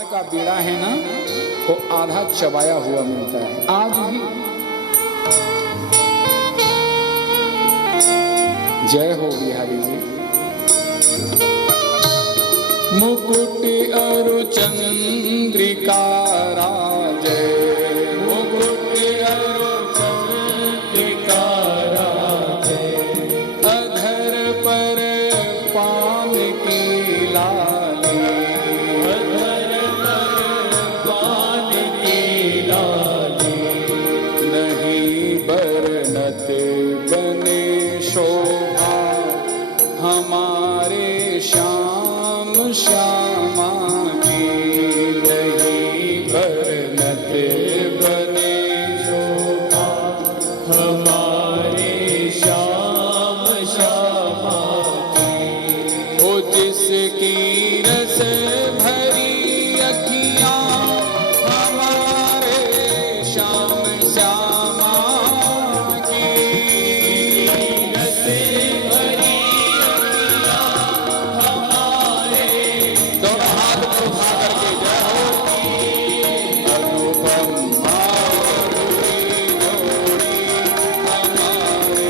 पान का बीड़ा है ना, वो आधा चबाया हुआ मिलता है आज भी। जय हो बिहारी जी। मुकुट अरु चंद्रिका राजय, मुकुट अरु चंद्रिका राजय, अधर पर पान की लाली, अधर पर पान की लाली, नहीं बरनत बने शोभा हमारे श्याम श्यामा की, नहीं बरनत बने शोभा हमारे श्याम श्यामा की। ओ जिसकी रस भरी अखियाँ हमारे श्याम श्यामा की, रस भरी अखियाँ हमारे, दोनों हाथ को उठा करके जय हो। अनुपम माधुरी जोड़ी हमारे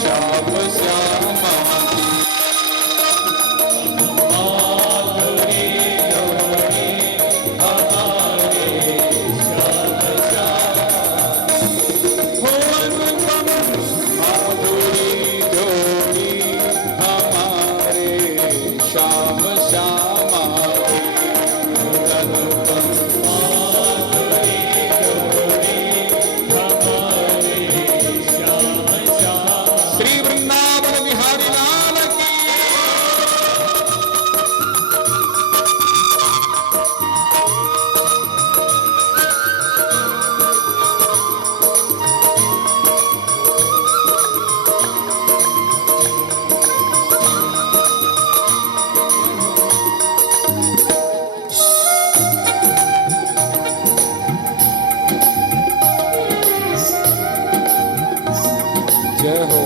श्याम श्यामा की, माधुरी जोड़ी हमारे श्याम श्यामा हो। अनुपम माधुरी जोड़ी हमारे श्याम श्यामा की, अनुपम माधुरी जोड़ी हमारे श्याम श्यामा। श्री वृंदावन बिहारी लाल की। जय हो।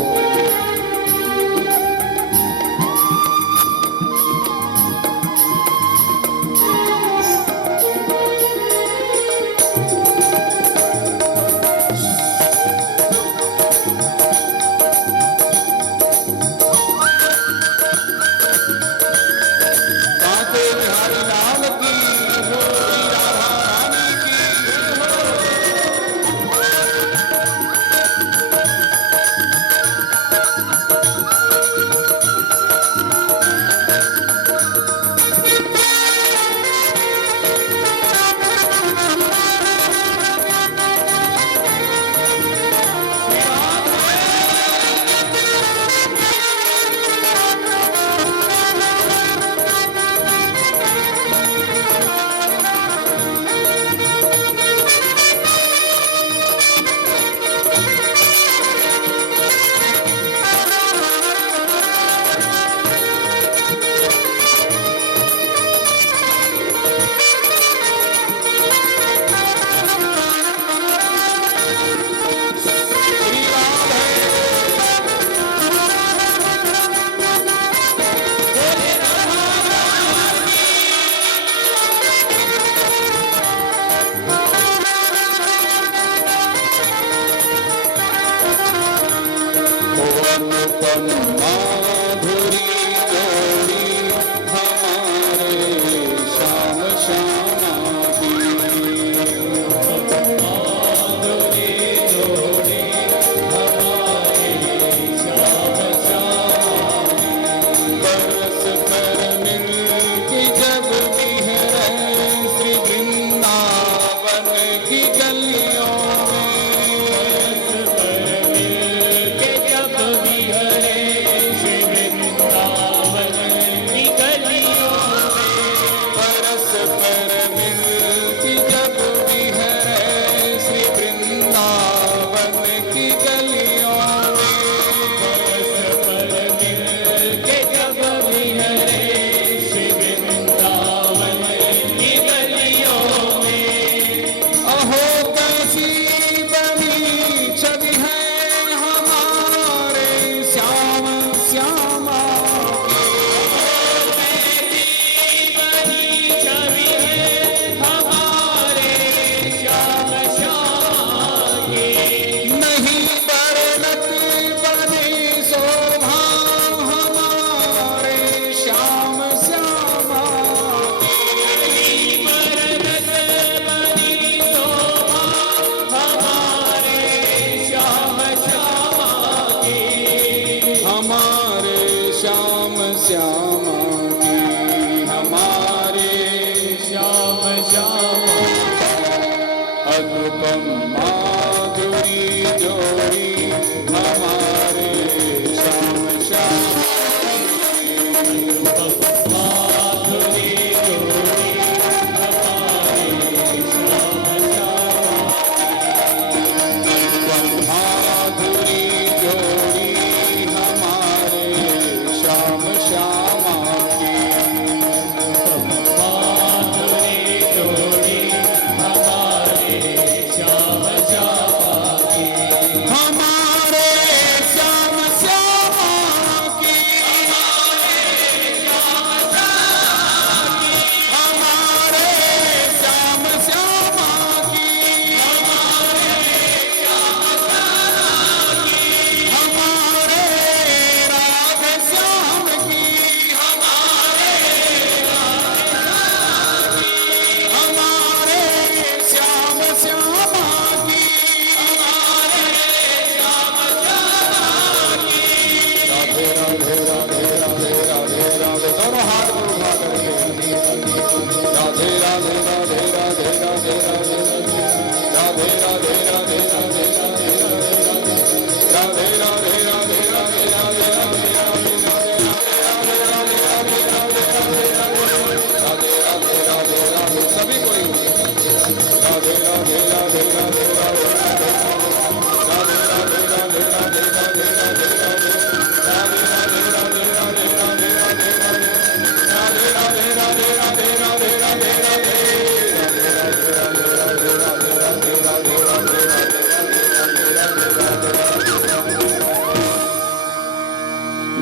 कांते बिहारी लाल की, श्री राधा रानी की जय हो। श्री राधे अनुपम माधुरी जोड़ी हमारे श्याम श्यामा की, माधुरी जोड़ी हमारे श्याम श्यामा की। बरस पर मिलके जब बिहरे श्री वृंदावन की गलियों में, बरस पर मिलके जब बिहरे श्री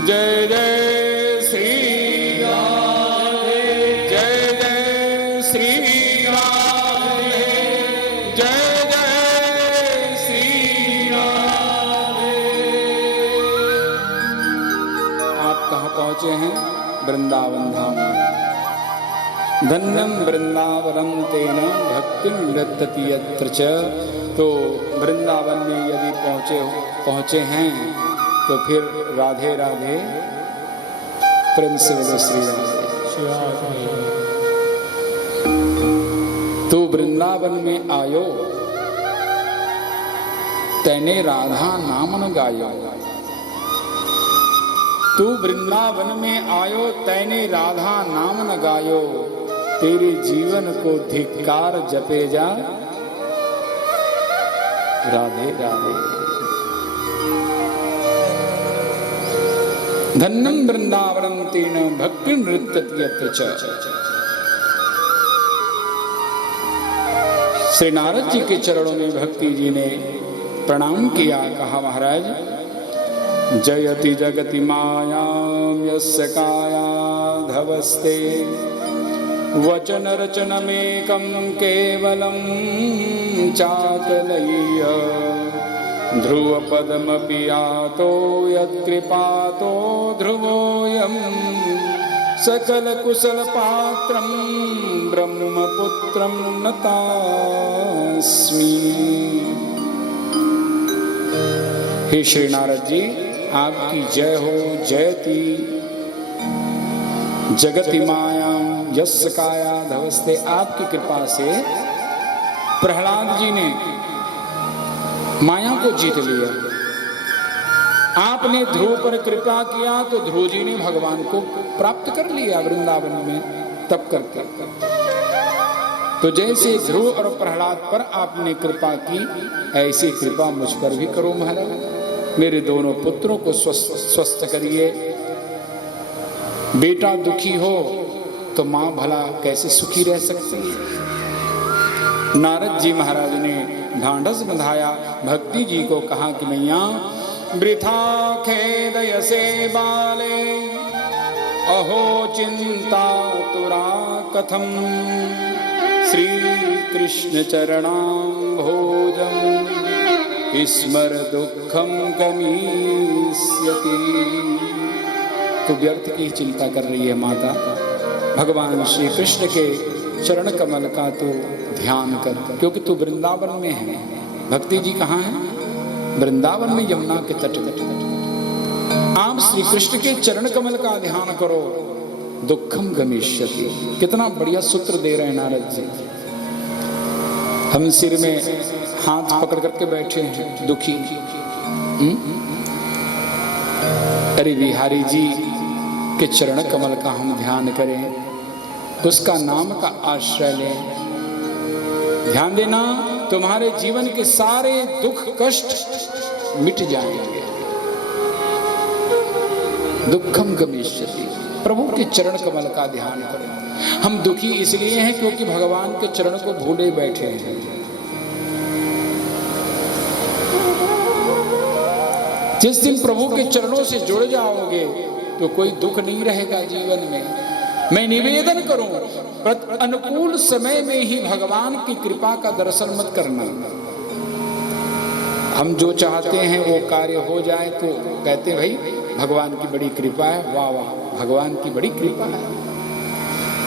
जय जय श्री राधे, जय जय श्री राधे, जय जय श्री राधे। आप कहाँ पहुंचे हैं? वृंदावन धाम। धन्यम वृंदावनम तेन भक्ति नृत्यति यत्र च। तो वृंदावन में यदि पहुंचे हैं तो फिर राधे राधे प्रेम से बोलो श्री राधे। तू वृंदावन में आयो तैने राधा नाम न गायो। तू वृंदावन में आयो तैने राधा नाम न गायो। तेरे जीवन को धिक्कार जपे जा राधे राधे। धन्यम वृंदावनम तेन भक्ति नृत्यति यत्र च। श्री नारद जी के चरणों में भक्ति जी ने प्रणाम किया। कहा महाराज, जयति जगति मायां यस्य काया धवस्ते वचन रचनमेकं केवलं चाकलय्य। ध्रुवपदमपि यातो यत्कृपातो ध्रुवोऽयं। सकलकुशलपात्रं ब्रह्मपुत्रं नतास्मि। हे श्री नारद जी, आपकी जय हो। जयति जगति माया यस्य काया धवस्ते। आपकी कृपा से प्रहलाद जी ने माया को जीत लिया। आपने ध्रुव पर कृपा किया तो ध्रुव जी ने भगवान को प्राप्त कर लिया वृंदावन में तप करके। तो जैसे ध्रुव और प्रहलाद पर आपने कृपा की, ऐसी कृपा मुझ पर भी करो महाराज। मेरे दोनों पुत्रों को स्वस्थ करिए। बेटा दुखी हो तो मां भला कैसे सुखी रह सकती है। नारद जी महाराज ने ढांढस बंधाया, भक्ति जी को कहा कि मैया वृथा खेदयसे बाले अहो चिंता तुरा कथम। श्री कृष्ण चरणां भोजम स्मर दुखम गमिष्यति। तो व्यर्थ की चिंता कर रही है माता। भगवान श्री कृष्ण के चरण कमल का तो ध्यान कर, क्योंकि तू वृंदावन में है। भक्ति जी कहाँ है? वृंदावन में यमुना के तट पर। आप श्री कृष्ण के चरण कमल का ध्यान करो, दुखम गमिष्यति। कितना बढ़िया सूत्र दे रहे हैं नारद जी। हम सिर में हाथ पकड़ करके बैठे हैं दुखी। अरे बिहारी जी के चरण कमल का हम ध्यान करें, उसका नाम का आश्रय लें। ध्यान देना, तुम्हारे जीवन के सारे दुख कष्ट मिट जाएंगे। दुखम गमिष्यति। प्रभु के चरण कमल का ध्यान करें। हम दुखी इसलिए हैं क्योंकि भगवान के चरण को भूले बैठे हैं। जिस दिन प्रभु के चरणों से जुड़ जाओगे तो कोई दुख नहीं रहेगा जीवन में। मैं निवेदन करूं, अनुकूल समय में ही भगवान की कृपा का दर्शन मत करना। हम जो चाहते हैं वो कार्य हो जाए तो कहते भाई भगवान की बड़ी कृपा है, वाह वाह भगवान की बड़ी कृपा है।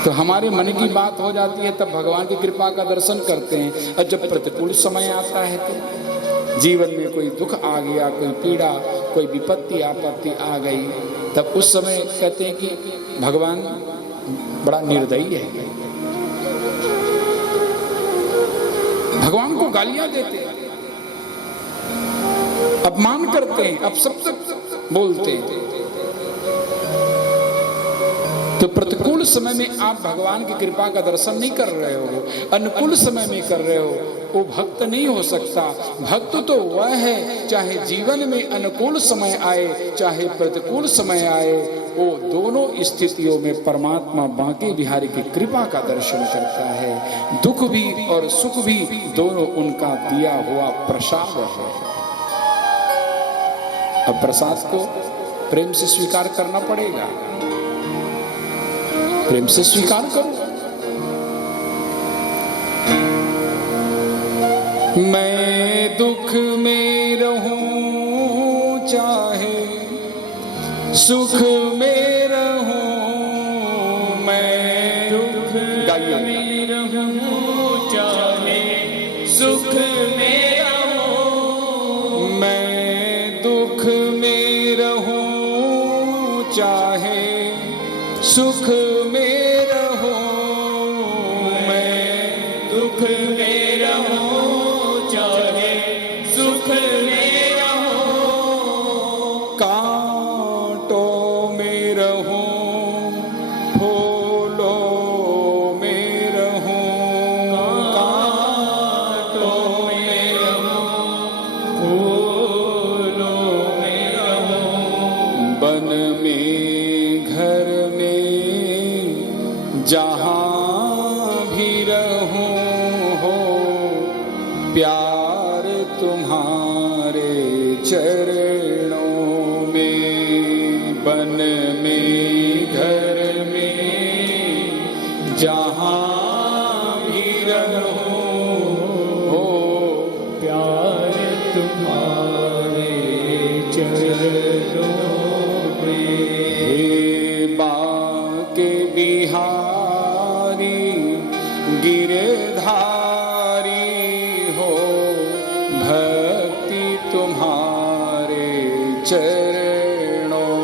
तो हमारे मन की बात हो जाती है तब भगवान की कृपा का दर्शन करते हैं। और जब प्रतिकूल समय आता है तो जीवन में कोई दुख आ गया, कोई पीड़ा, कोई विपत्ति आपत्ति आ गई, तब उस समय कहते हैं कि भगवान बड़ा निर्दयी है। भगवान को गालियां देते हैं, अपमान करते हैं, अपशब्द बोलते हैं। तो प्रतिकूल समय में आप भगवान की कृपा का दर्शन नहीं कर रहे हो, अनुकूल समय में कर रहे हो, वो भक्त नहीं हो सकता। भक्त तो वह है, चाहे जीवन में अनुकूल समय आए चाहे प्रतिकूल समय आए, वो दोनों स्थितियों में परमात्मा बांके बिहारी की कृपा का दर्शन करता है। दुख भी और सुख भी दोनों उनका दिया हुआ प्रसाद है। अब प्रसाद को प्रेम से स्वीकार करना पड़ेगा, प्रेम से स्वीकार करो। मैं दुख में रहूं चाहे सुख में रहूं, मैं दुख में रहूं चाहे सुख में रहूं, मैं दुख में रहूं चाहे सुख में रहूं, मैं दुख में रहूं चाहे सुख में रहूं, कांटों में रहूं फूलों में रहूं, कांटों में रहूं फूलों में रहूं, बन में घर जहाँ भी रहूं हो प्यार तुम्हारे चरणों में, बन में घर में जहाँ भी रहूं हो प्यार तुम्हारे चरणों में। हे बांके बिहारी गिरधारी हो भक्ति तुम्हारे चरणों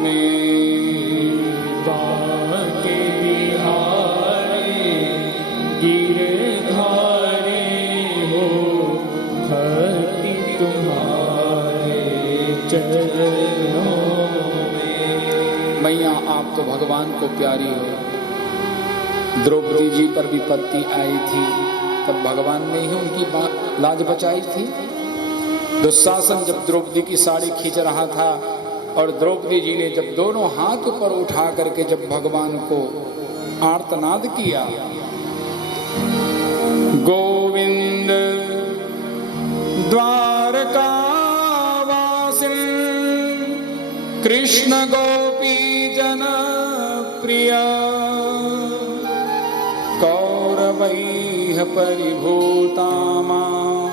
में, बांके बिहारी गिरधारी हो भक्ति तुम्हारे चरणों में। मैया आप तो भगवान को प्यारी हो। द्रौपदी जी पर विपत्ति आई थी तब भगवान ने ही उनकी लाज बचाई थी। दुशासन जब द्रौपदी की साड़ी खींच रहा था और द्रौपदी जी ने जब दोनों हाथ ऊपर उठा करके जब भगवान को आर्तनाद किया, गोविंद द्वारका वासिन कृष्ण गोपी जन प्रिया, कौरवैः परिभूता मां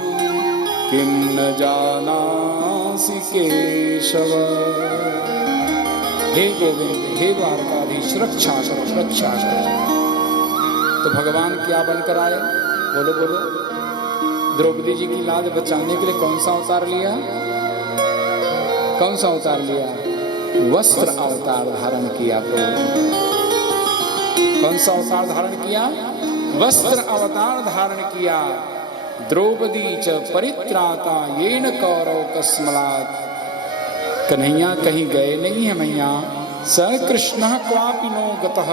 किं न जानासि केशव। हे गोविंद, हे द्वारकाधीश, रक्षा करो, रक्षा करो। तो भगवान क्या बनकर आए? बोलो बोलो। द्रौपदी जी की लाज बचाने के लिए कौन सा अवतार लिया? कौन सा अवतार लिया? वस्त्र अवतार धारण किया प्रभु। कौन सा अवतार धारण किया? वस्त्र अवतार धारण किया। द्रौपदी च परित्राता येन कौरव कस्मलात्। कन्हैया कहीं गए नहीं है मैया, स कृष्ण क्वापि नो गतः।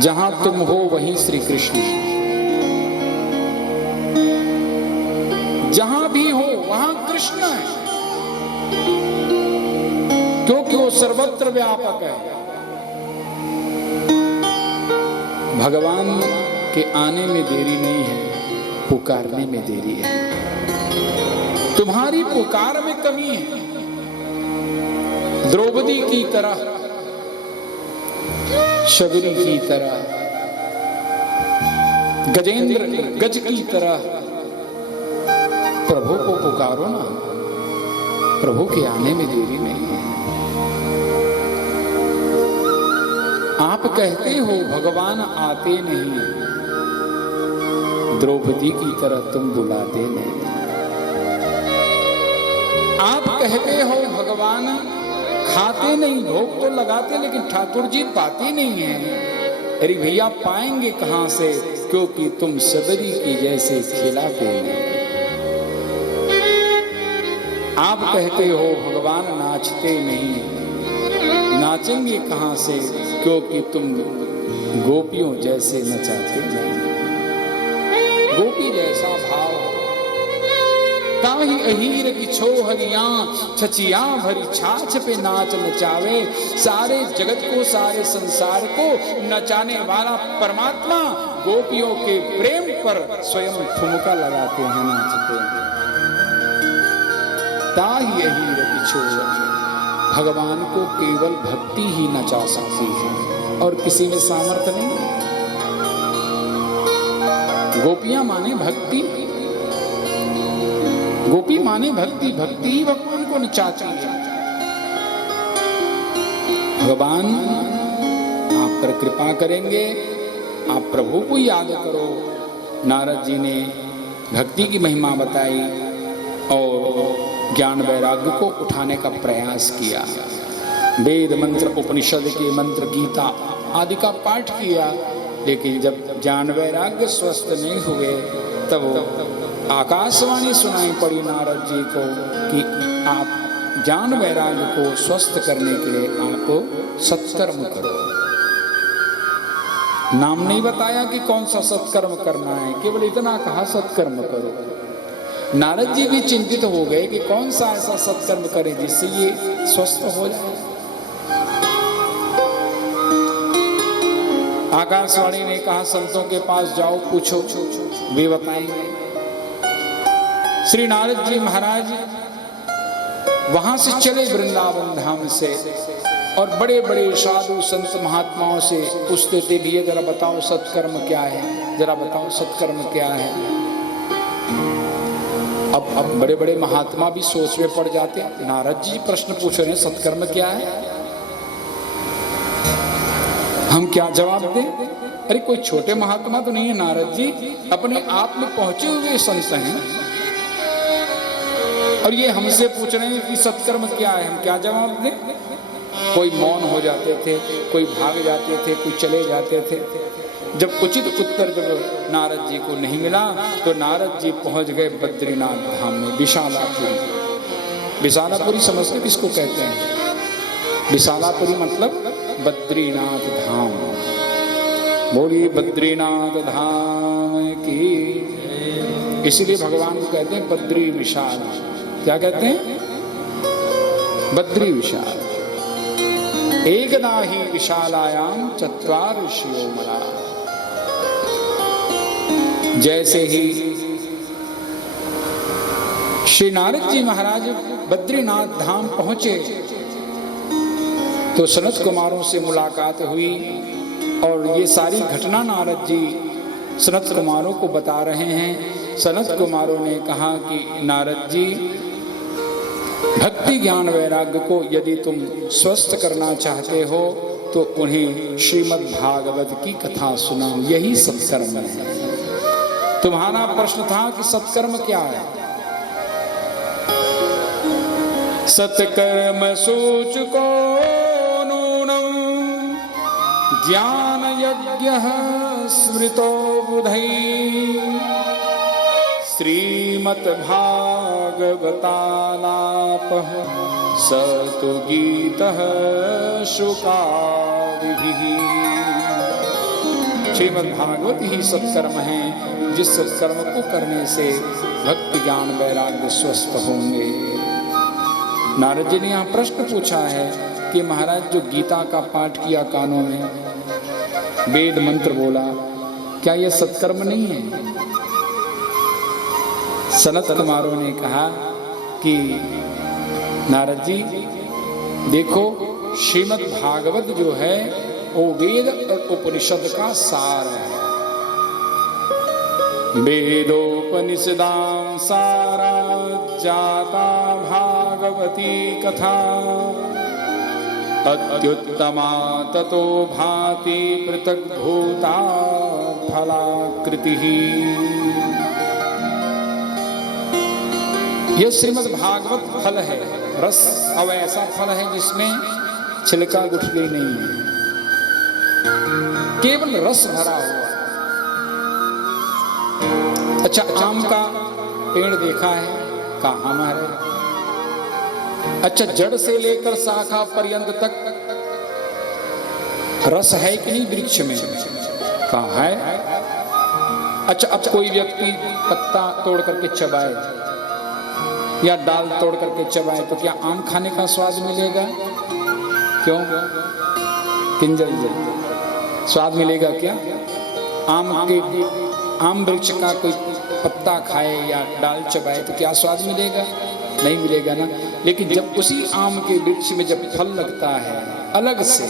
जहां तुम हो वहीं श्री कृष्ण, जहां भी हो वहां कृष्ण है, क्योंकि वो सर्वत्र व्यापक है। भगवान के आने में देरी नहीं है, पुकारने में देरी है। तुम्हारी पुकार में कमी है। द्रौपदी की तरह, शबरी की तरह, गजेंद्र गज की तरह प्रभु को पुकारो ना। प्रभु के आने में देरी नहीं है। आप कहते हो भगवान आते नहीं, द्रौपदी की तरह तुम बुलाते नहीं। आप कहते हो भगवान खाते नहीं, भोग तो लगाते लेकिन ठाकुर जी पाते नहीं है। अरे भैया पाएंगे कहां से, क्योंकि तुम सबरी की जैसे खिलाते नहीं। आप कहते हो भगवान नाचते नहीं, नाचेंगे कहां से, क्योंकि तुम गोपियों जैसे नचाते नहीं। गोपी जैसा भाव ताही अहीर की छोहरिया छचिया भरी छाछ पे नाच नचावे। सारे जगत को, सारे संसार को नचाने वाला परमात्मा गोपियों के प्रेम पर स्वयं ठुमका लगाते हैं, नाचते हैं। ताही अहीर की छोहरिया, भगवान को केवल भक्ति ही नचा सकती है और किसी में सामर्थ्य नहीं। गोपियां माने भक्ति, गोपी माने भक्ति, भक्ति ही भगवान को नचाती है। भगवान आप पर कृपा करेंगे, आप प्रभु को याद करो। नारद जी ने भक्ति की महिमा बताई और ज्ञान वैराग्य को उठाने का प्रयास किया। वेद मंत्र, उपनिषद के मंत्र, गीता आदि का पाठ किया, लेकिन जब ज्ञान वैराग्य स्वस्थ नहीं हुए तब आकाशवाणी सुनाई पड़ी नारद जी को कि आप ज्ञान वैराग्य को स्वस्थ करने के लिए आप सत्कर्म करो। नाम नहीं बताया कि कौन सा सत्कर्म करना है, केवल इतना कहा सत्कर्म करो। नारद जी भी चिंतित हो गए कि कौन सा ऐसा सत्कर्म करें जिससे ये स्वस्थ हो जाए। आकाशवाणी ने कहा संतों के पास जाओ, पूछो, वे बताएंगे। श्री नारद जी महाराज वहां से चले वृंदावन धाम से और बड़े बड़े साधु संत महात्माओं से पूछते थे, भैया जरा बताओ सत्कर्म क्या है, जरा बताओ सत्कर्म क्या है। अब बड़े बड़े महात्मा भी सोच में पड़ जाते, नारद जी प्रश्न पूछ रहे हैं सत्कर्म क्या है, हम क्या जवाब दें। अरे कोई छोटे महात्मा तो नहीं है, नारद जी अपने आप में पहुंचे हुए संत हैं और ये हमसे पूछ रहे हैं कि सत्कर्म क्या है, हम क्या जवाब दें। कोई मौन हो जाते थे, कोई भाग जाते थे, कोई चले जाते थे। जब उचित उत्तर जब नारद जी को नहीं मिला तो नारद जी पहुंच गए बद्रीनाथ धाम में, विशालापुरी। विशालापुरी समझते किसको कहते हैं? विशालापुरी मतलब बद्रीनाथ धाम। बोलिए बद्रीनाथ धाम की। इसलिए भगवान को कहते हैं बद्री विशाल। क्या कहते हैं? बद्री विशाल। एकदा ही विशालायाम चत्वार ऋषियो मला। जैसे ही श्री नारद जी महाराज बद्रीनाथ धाम पहुंचे तो सनत कुमारों से मुलाकात हुई और ये सारी घटना नारद जी सनत कुमारों को बता रहे हैं। सनत कुमारों ने कहा कि नारद जी, भक्ति ज्ञान वैराग्य को यदि तुम स्वस्थ करना चाहते हो तो उन्हें श्रीमद् भागवत की कथा सुनाओ, यही सत्कर्म है। तुम्हारा प्रश्न था कि सत्कर्म क्या है? सत्कर्म सूचको ज्ञान यज्ञ स्मृतो बुधै श्रीमद् भागवतालापः स तु गीतः शुकादिभिः। श्रीमद् भागवत ही सत्कर्म है, जिस सत्कर्म को करने से भक्ति ज्ञान वैराग्य स्वस्थ होंगे। नारद जी ने यहाँ प्रश्न पूछा है कि महाराज जो गीता का पाठ किया कानों में, वेद मंत्र बोला, क्या यह सत्कर्म नहीं है? सनत कुमारों ने कहा कि नारद जी देखो, श्रीमद् भागवत जो है वो वेद और उपनिषद का सार है। वेदोपनिषदां सारा जाता भागवती कथा अत्युत्तमा ततो भाति पृथक् भूता फलाकृतिः। यह श्रीमद् भागवत फल है, रस। अब ऐसा फल है जिसमें छिलका गुठली नहीं है। केवल रस भरा हुआ। अच्छा, आम का पेड़ देखा है? कहाँ हमारे? अच्छा, जड़ से लेकर शाखा पर्यंत तक रस है कि नहीं वृक्ष में? कहाँ है? अच्छा, अब कोई व्यक्ति पत्ता तोड़ करके चबाए या डाल तोड़ करके चबाए तो क्या आम खाने का स्वाद मिलेगा? क्यों? किंजल स्वाद मिलेगा क्या? आम वृक्ष का कोई पत्ता खाए या डाल चबाए तो क्या स्वाद मिलेगा? नहीं मिलेगा ना। लेकिन जब उसी आम के वृक्ष में जब फल लगता है अलग से,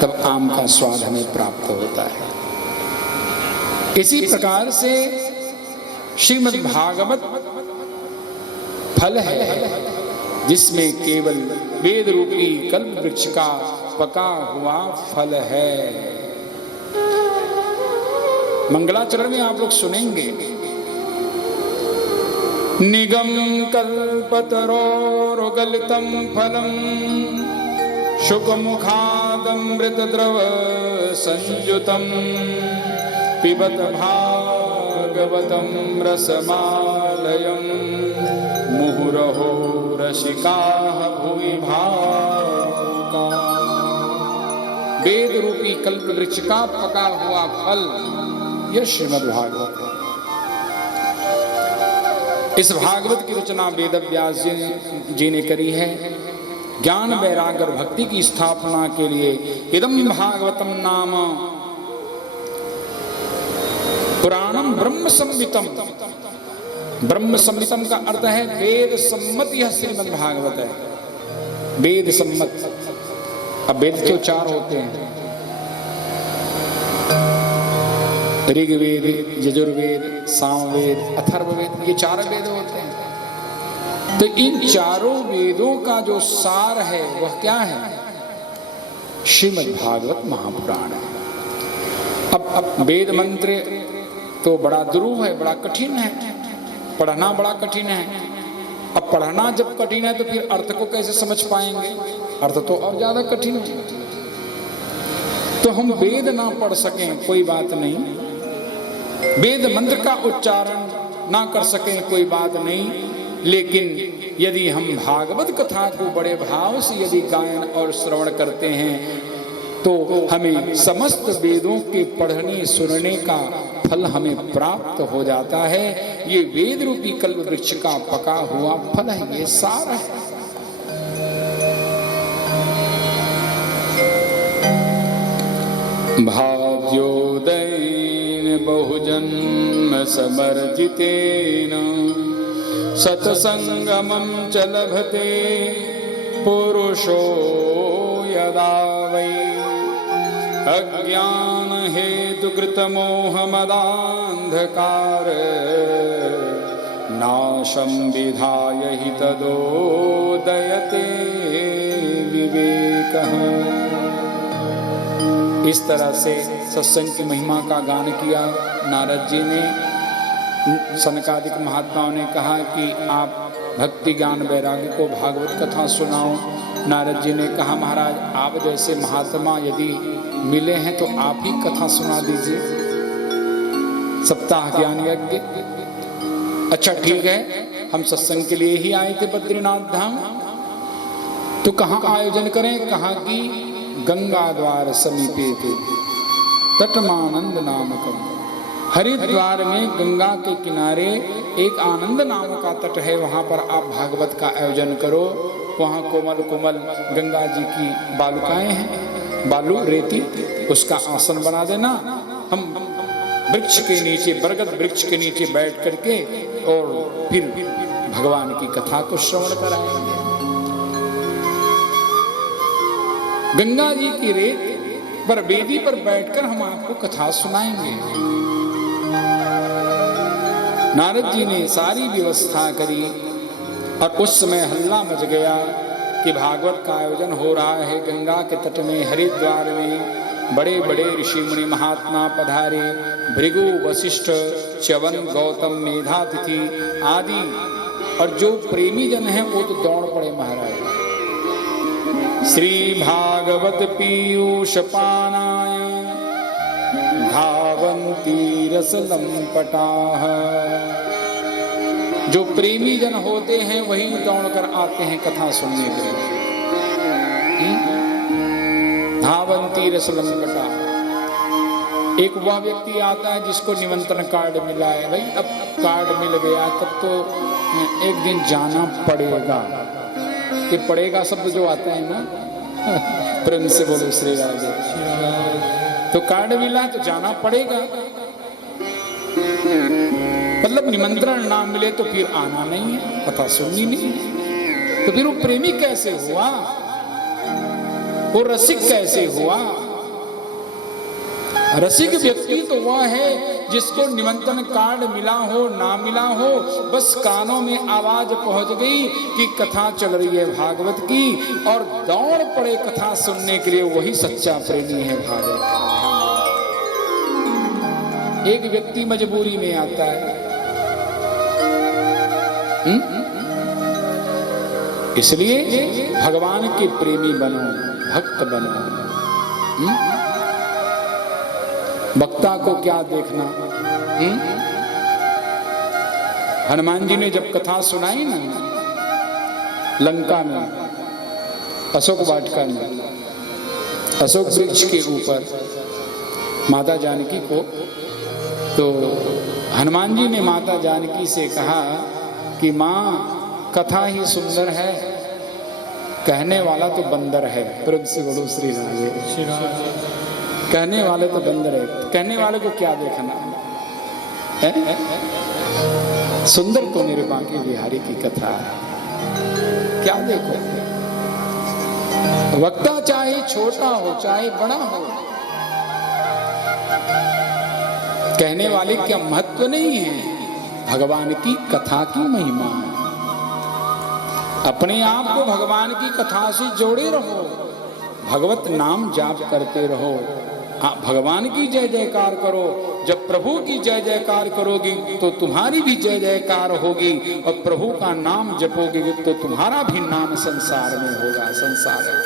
तब आम का स्वाद हमें प्राप्त होता है। इसी प्रकार से श्रीमद् भागवत फल है जिसमें केवल वेद रूपी कल्प वृक्ष का पका हुआ फल है। मंगलाचरण में आप लोग सुनेंगे, निगम कल्पतरोर्गलितं फलम शुकमुखादमृत द्रव संयुतम पिबत भागवतं रसमालयं मुहुरहो रसिकाः भुवि भावुका। वेद रूपी कल्प वृक्ष का पका हुआ फल यह श्रीमद् भागवत है। इस भागवत की रचना वेद व्यास जी ने करी है। ज्ञान वैराग्य और भक्ति की स्थापना के लिए इदम भागवतम नाम पुराणम ब्रह्म संहितम। ब्रह्म संहितम का अर्थ है वेद सम्मत। यह श्रीमद् भागवत है, वेद सम्मत। अब वेद तो चार होते हैं, ऋग्वेद, यजुर्वेद, सामवेद, अथर्ववेद, ये चार वेद होते हैं। तो इन चारों वेदों का जो सार है वह क्या है? श्रीमद् भागवत महापुराण है। अब वेद मंत्र तो बड़ा दुरूह है, बड़ा कठिन है, पढ़ना बड़ा कठिन है। अब पढ़ना जब कठिन है तो फिर अर्थ को कैसे समझ पाएंगे? अर्थ तो और ज्यादा कठिन है। तो हम वेद ना पढ़ सकें कोई बात नहीं, वेद मंत्र का उच्चारण ना कर सकें कोई बात नहीं, लेकिन यदि हम भागवत कथा को बड़े भाव से यदि गायन और श्रवण करते हैं तो हमें समस्त वेदों के पढ़ने सुनने का फल हमें प्राप्त हो जाता है। ये वेद रूपी कल्प वृक्ष का पका हुआ फल है, ये सार है। भाग्योदयेन बहुजन्म समर्जितेन सत्संगमं च लभते पुरुषो यदा वै अज्ञान हेतुकृत मोहमदान्धकार नाशं विधाय हि तदोदयते विवेकः। इस तरह से सत्संग की महिमा का गान किया नारद जी ने। सनकादिक महात्माओं ने कहा कि आप भक्ति ज्ञान वैराग्य को भागवत कथा सुनाओ। नारद जी ने कहा महाराज आप जैसे महात्मा यदि मिले हैं तो आप ही कथा सुना दीजिए, सप्ताह ज्ञान यज्ञ। अच्छा ठीक है, हम सत्संग के लिए ही आए थे बद्रीनाथ धाम, तो कहाँ आयोजन करें? कहाँ की? गंगा द्वार समीपे थे तटमानंद नामकम। हरिद्वार में गंगा के किनारे एक आनंद नाम का तट है, वहां पर आप भागवत का आयोजन करो। वहां कोमल कोमल गंगा जी की बालुकाएं हैं, बालू रेती, उसका आसन बना देना। हम वृक्ष के नीचे, बरगद वृक्ष के नीचे बैठ करके और फिर भगवान की कथा को श्रवण कराएंगे। गंगा जी की रेत पर वेदी पर बैठकर हम आपको कथा सुनाएंगे। नारद जी ने सारी व्यवस्था करी और उस समय हल्ला मच गया कि भागवत का आयोजन हो रहा है गंगा के तट में, हरिद्वार में। बड़े बड़े ऋषि मुनि महात्मा पधारे, भृगु, वशिष्ठ, च्यवन, गौतम, मेधातिथि आदि, और जो प्रेमी जन हैं वो तो दौड़ पड़े महाराज। श्री भागवत पीयूष पानाय धावन्ती रसलंपटाः। जो प्रेमी जन होते हैं वही दौड़कर आते हैं कथा सुनने के लिए। धावन्ती रसलंपटाः। एक वह व्यक्ति आता है जिसको निमंत्रण कार्ड मिला है, भाई अब कार्ड मिल गया तब तो एक दिन जाना पड़ेगा। ये पड़ेगा शब्द जो आता है ना, प्रेम से बोलो श्री राधे। तो कार्ड मिला तो जाना पड़ेगा, मतलब निमंत्रण ना मिले तो फिर आना नहीं है, कथा सुननी नहीं है। तो फिर वो प्रेमी कैसे हुआ, वो रसिक कैसे हुआ? रसिक व्यक्ति तो वह है जिसको निमंत्रण कार्ड मिला हो ना मिला हो, बस कानों में आवाज पहुंच गई कि कथा चल रही है भागवत की और दौड़ पड़े कथा सुनने के लिए, वही सच्चा प्रेमी है भागवत का। एक व्यक्ति मजबूरी में आता है, इसलिए भगवान के प्रेमी बनो, भक्त बनो। वक्ता को क्या देखना? हनुमान जी ने जब कथा सुनाई ना लंका में, अशोक वाटिका में, अशोक वृक्ष के ऊपर माता जानकी को, तो हनुमान जी ने माता जानकी से कहा कि माँ कथा ही सुंदर है, कहने वाला तो बंदर है। प्रभु से बोलो श्री राधे। कहने वाले तो बंदर है, कहने वाले को क्या देखना है? सुंदर तो मेरे बांके बिहारी की कथा है, क्या देखो? वक्ता चाहे छोटा हो चाहे बड़ा हो, कहने वाले क्या महत्व नहीं है, भगवान की कथा की महिमा है। अपने आप को भगवान की कथा से जोड़े रहो, भगवत नाम जाप करते रहो, भगवान की जय जयकार करो। जब प्रभु की जय जयकार करोगी तो तुम्हारी भी जय जयकार होगी, और प्रभु का नाम जपोगे तो तुम्हारा भी नाम संसार में होगा, संसार में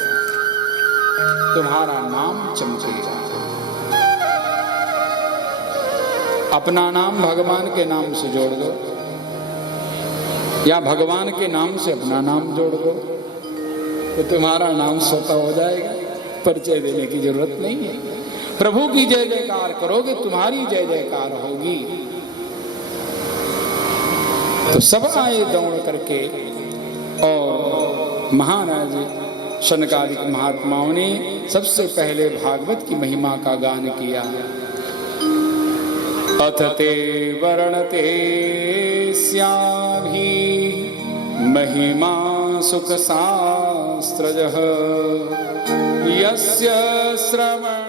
तुम्हारा नाम चमकेगा। अपना नाम भगवान के नाम से जोड़ दो, या भगवान के नाम से अपना नाम जोड़ दो, तो तुम्हारा नाम स्वतः हो जाएगा, परिचय देने की जरूरत नहीं है। प्रभु की जय जयकार करोगे तुम्हारी जय जयकार होगी। तो सब आए दौड़ करके, और महाराज शनकादिक महात्माओं ने सबसे पहले भागवत की महिमा का गान किया। अथ ते वर्णते स्याभि महिमा सुख शास्त्रजः यस्य श्रवण